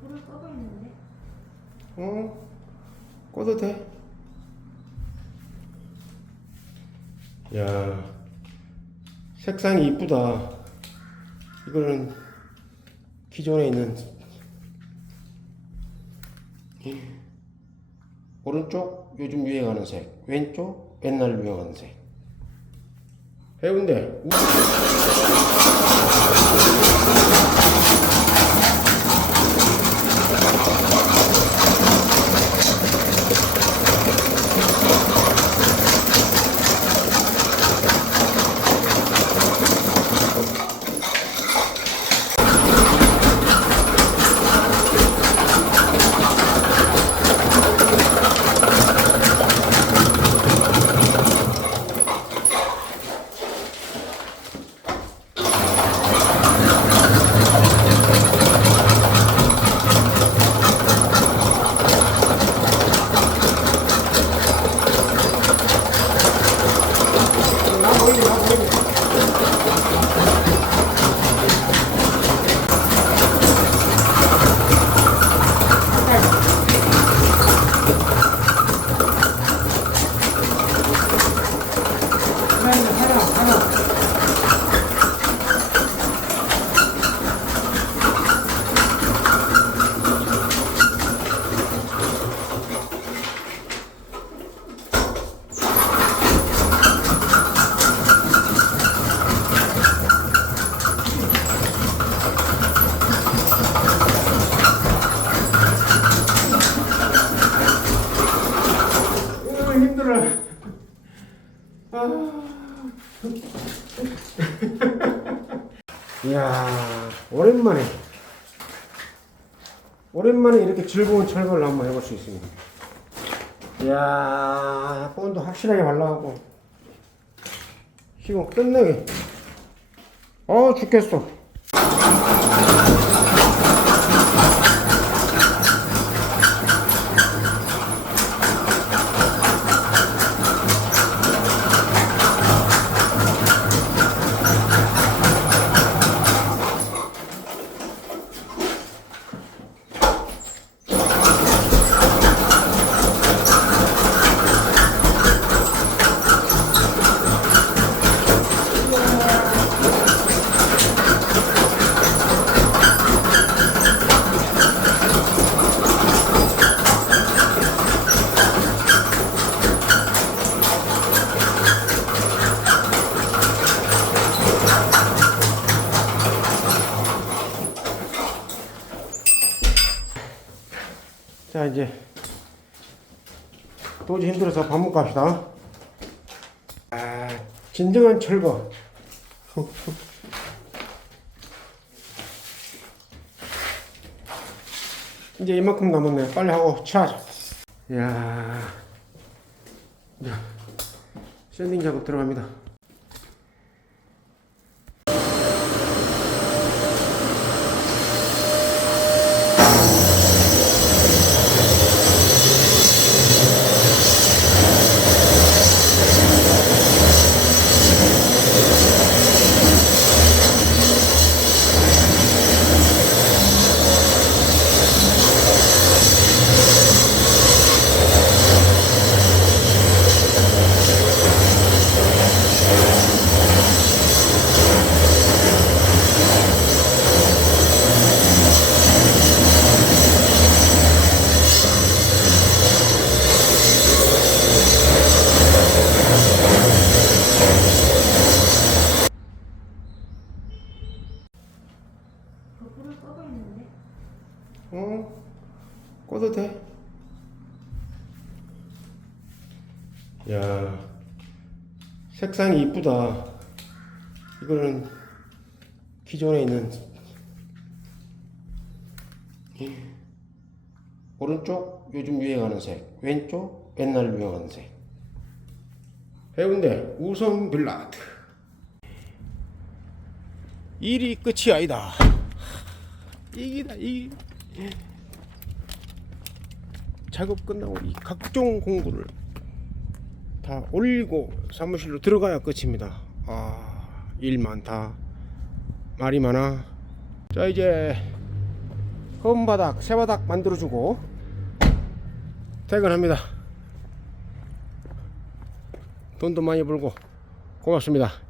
불을 꺼져 있는데. 어? 꺼도 돼? 야, 색상이 이쁘다. 이거는 기존에 있는 이 오른쪽 요즘 유행하는 색, 왼쪽 옛날 유행하는 색. 해운대 우- 나 보이네, 나 보이네. 하나, 하나, 하나. 아, 힘들어. 아. 이야, 오랜만에. 오랜만에 이렇게 즐거운 철거를 한번 해볼 수 있습니다. 이야, 본도 확실하게 발라갖고. 지금 끝내게. 어, 죽겠어. 자, 이제. 도저히 힘들어서 밥 먹고 합시다. 아, 진정한 철거. 이제 이만큼 남았네. 빨리 하고 취하자. 이야. 샌딩 작업 들어갑니다. 불을 꺼져 있는데. 어? 꺼도 돼? 야, 색상이 이쁘다. 이거는 기존에 있는 이 오른쪽 요즘 유행하는 색, 왼쪽 옛날 유행하는 색. 해운대 우성 빌라드. 일이 끝이 아니다. 이기다 이. 작업 끝나고 이 각종 공구를 다 올리고 사무실로 들어가야 끝입니다. 아, 일 많다. 말이 많아. 자, 이제 험바닥, 새바닥 만들어주고 퇴근합니다. 돈도 많이 벌고 고맙습니다.